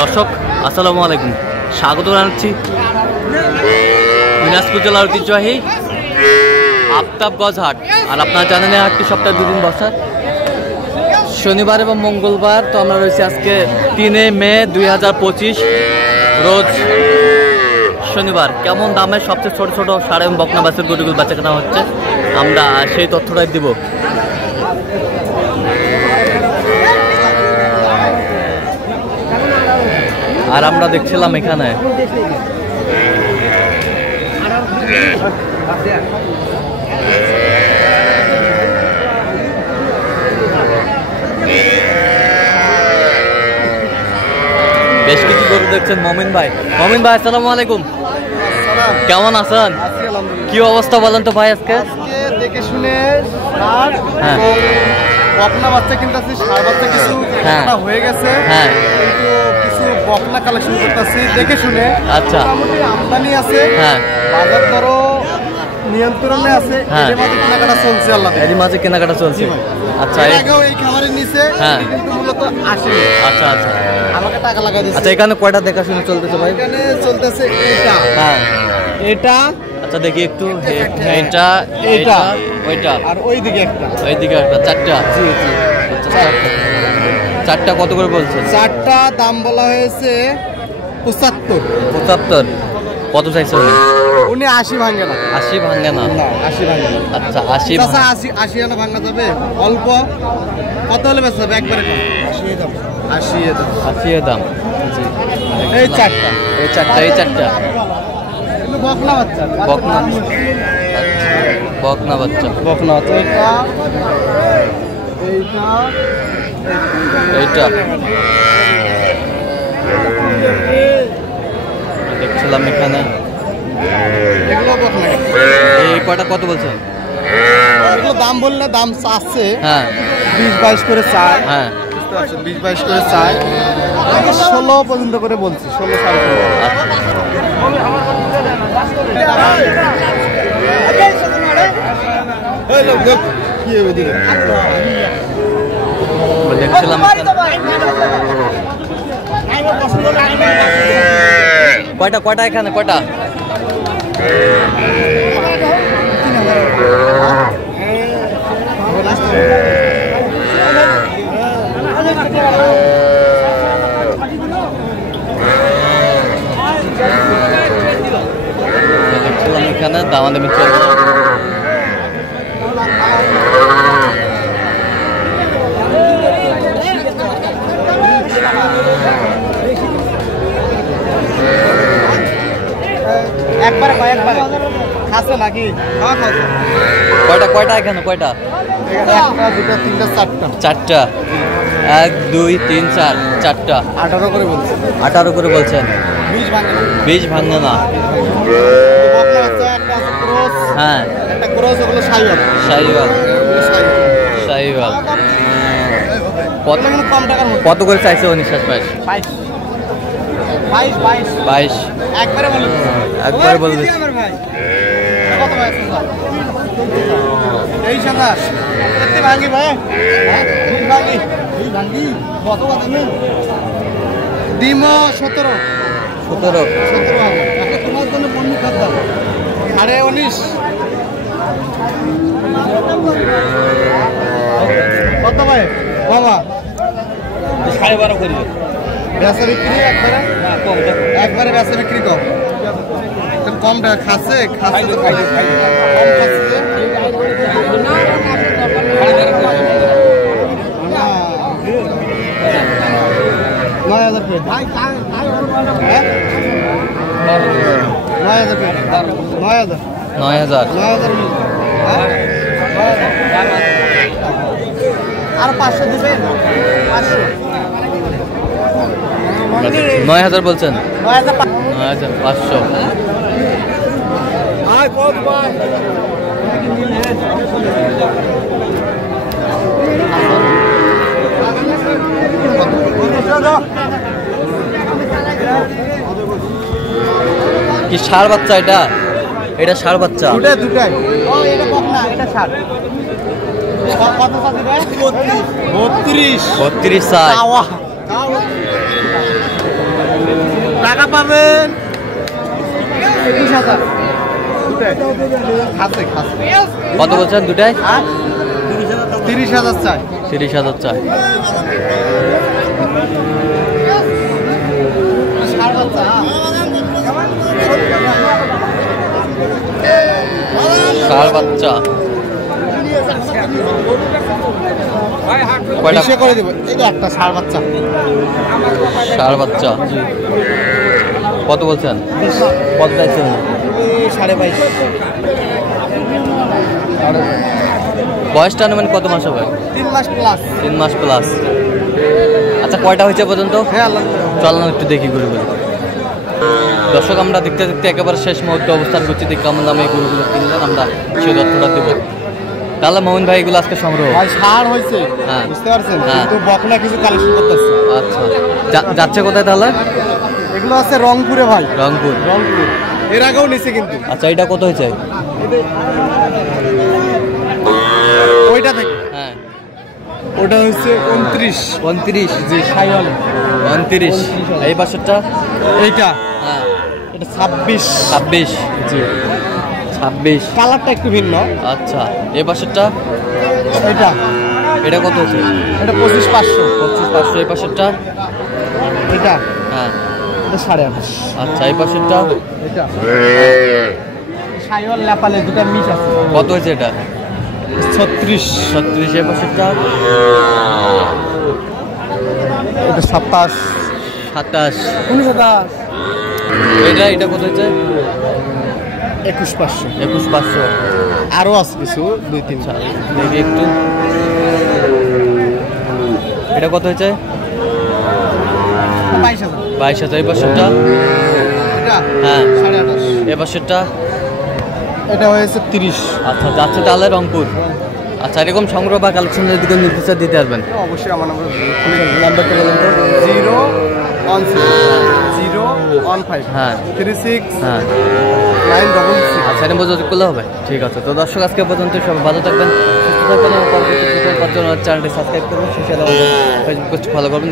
দর্শক আসসালামু আলাইকুম, স্বাগত জানাচ্ছি দিনাজপুর জেলার ঐতিহ্যবাহী আফতাবগঞ্জ হাট। আর আপনারা জানেন এই হাটটি সপ্তাহে দুদিন বসে, শনিবার এবং মঙ্গলবার। তো আমরা রয়েছি আজকে 3 মে 2025 রোজ শনিবার। কেমন দামে সবচেয়ে ছোট ছোট সার এবং বকনা বাছুর গরুগুলো বেচা কেনা হচ্ছে, আমরা সেই তথ্যটাই দিব। আর আমরা দেখছিলাম এখানে বেশ কিছু গরু দেখছেন। মমিন ভাই আসসালামু আলাইকুম, কেমন আছেন? কি অবস্থা বলেন তো ভাই? আজকে দেখে শুনে বকনা বাচ্চা কিনতেছি, ষাঁড় বাচ্চা কিছু হয়ে গেছে, কিন্তু কিছু বকনা কালেকশন করতেছি দেখে শুনে। আচ্ছা, মোটামুটি আমদানি আছে, বাজার দরও নিয়ন্ত্রণে আছে, এর মাঝে কেনাকাটা চলছে। এর মাঝে কেনাকাটা চলছে। আচ্ছা, আগেও এই খাবারের নিচে কিন্তু মূলত আসে। আচ্ছা আচ্ছা, আমাকে টাকা লাগাই দিচ্ছে। আচ্ছা, এখানে কয়টা দেখাশোনা চলতেছে ভাই? এখানে চলতেছে এটা আচ্ছা দেখি একটু, এইটা এইটা ওইটা আর ওইদিকে একটা, চারটা। চারটা কত করে বলছেন? চারটা দাম বলা হয়েছে 75। কত চাইছে উনি? 80 ভাঙে না। 80 ভাঙে না? 80 ভাঙে না। আচ্ছা, 80 আনা ভাঙা যাবে? অল্প কত হলে বেচা যাবে? একবারে 80 দাম। এই চারটা বকনা বাচ্চা। এইটা দেখছিলাম এখানে। এই কয়টা কত বলছেন? এগুলো দাম বললে দাম চাচ্ছে 20-22 করে চায়। 20-22 করে চায়, 16 পর্যন্ত করে বলছি। 16 সাড়ে দেখছিলাম কয়টা এখানে কয়টা? দেখছিলাম এখানে দামাদামি চলছে। একবারে খাচ্ছে নাকি? কয়টা এখানে কয়টা? 1 2 3 4 চারটা। 1 2 3 4 চারটা। 18 করে বলছে। 18 করে বলছেন? 20 ভাঙে না। একটা ক্রস, ওগুলো শাহিওয়াল। কম টাকার মধ্যে। কত করে চাইছে নিঃশ্বাস? 22। একবারে বলে দিচ্ছি। কত ভাই? 23,000 ভাঙি ভাই। কত ডিম? 17 তোমার জন্য বন্ধু খাদ্য 19.5। কত ভাই বাবা? 12.5 করি। বেচা বিক্রি একবারে বেচা বিক্রি কম টাকা খাচ্ছে তো কম খাচ্ছে। 9,000 আর 500 দিবেন? 9,000 বলছেন? 9,500। কি ষাঁড় বাচ্চা? এটা ষাঁড় বাচ্চা। দুটাই। এটা বকনা, এটা ষাঁড়। কত চাচি ভাই? 32 চাই। টাকা পাবেন 21,000। কত বলছেন দুটাই? 30,000 চাই। 30,000 চাই। ষাঁড় বাচ্চা কয়টা করে দেবো? এই একটা ষাঁড় বাচ্চা। ষাঁড় বাচ্চা কত বলছেন? কত চাইছেন? 22.5। বয়সটা মানে কত মাস হবে? 3 মাস প্লাস। 3 মাস প্লাস। আচ্ছা কয়টা হয়েছে পর্যন্ত? হ্যাঁ চল না একটু দেখি গরু বলে। দর্শক আমরা দেখতে দেখতে একেবারে শেষ মুহূর্তে অবস্থান করছি। দেখি কেমন দামে এই গরুগুলো কিনলেন, আমরা সেই তথ্যটা দেবো। তাহলে মোহন ভাই এগুলো আজকে সংগ্রহ ভাই ষাঁড় হয়েছে, হ্যাঁ বুঝতে পারছেন, হ্যাঁ। কিন্তু বকনা কিছু কালেকশন করতেছে। আচ্ছা যাচ্ছে কোথায় তাহলে? এগুলো আছে রংপুরে ভাই। রংপুর। রংপুর এর আগেও নিছে কিন্তু। আচ্ছা এটা কত হয়েছে? ওইটা থেকে হ্যাঁ ওটা হচ্ছে 29। 29 জি সাইওয়াল 29। এই পাশেরটা? এইটা হ্যাঁ এটা 26। 26 জি 26। কালারটা একটু ভিন্ন। আচ্ছা এই পাশেরটা? এটা এটা কত হচ্ছে? এটা 25,500। 25,500। এই পাশেরটা? এটা হ্যাঁ এটা 28.5। আচ্ছা এই পাশেরটা? এটা সাইওয়াল নেপালে দুটো মিক্স আছে। কত হয়েছে এটা? 36। 36। এই পাশেরটা? এটা 27। 27। 29,000। এটা কত হয়েছে? 21,500। 21,500। আরো আছে কিছু 2-3। দেখি একটু। এটা কত হয়েছে? 22,000। 22,000। এই পাশেরটা? এটা হ্যাঁ 28.5। এই পাশেরটা? এটা হয়েছে 30। আচ্ছা যাচ্ছে তাহলে রংপুর। আচ্ছা এরকম সংগ্রহ বা কালেকশন যদি কেউ নিতে চায় দিতে পারবেন? অবশ্যই আমার নাম্বারটা বলুন তো। 016 হ্যাঁ 36 হ্যাঁ 966। আচ্ছা এটা যোগাযোগ করলে হবে। ঠিক আছে, তো দর্শক আজকে পর্যন্ত সবাই ভালো থাকবেন, সুস্থ থাকবেন এবং পরবর্তী চ্যানেলটি সাবস্ক্রাইব করবেন, সেই সাথে আমাদের ফেসবুক পেজ ফলো করবেন।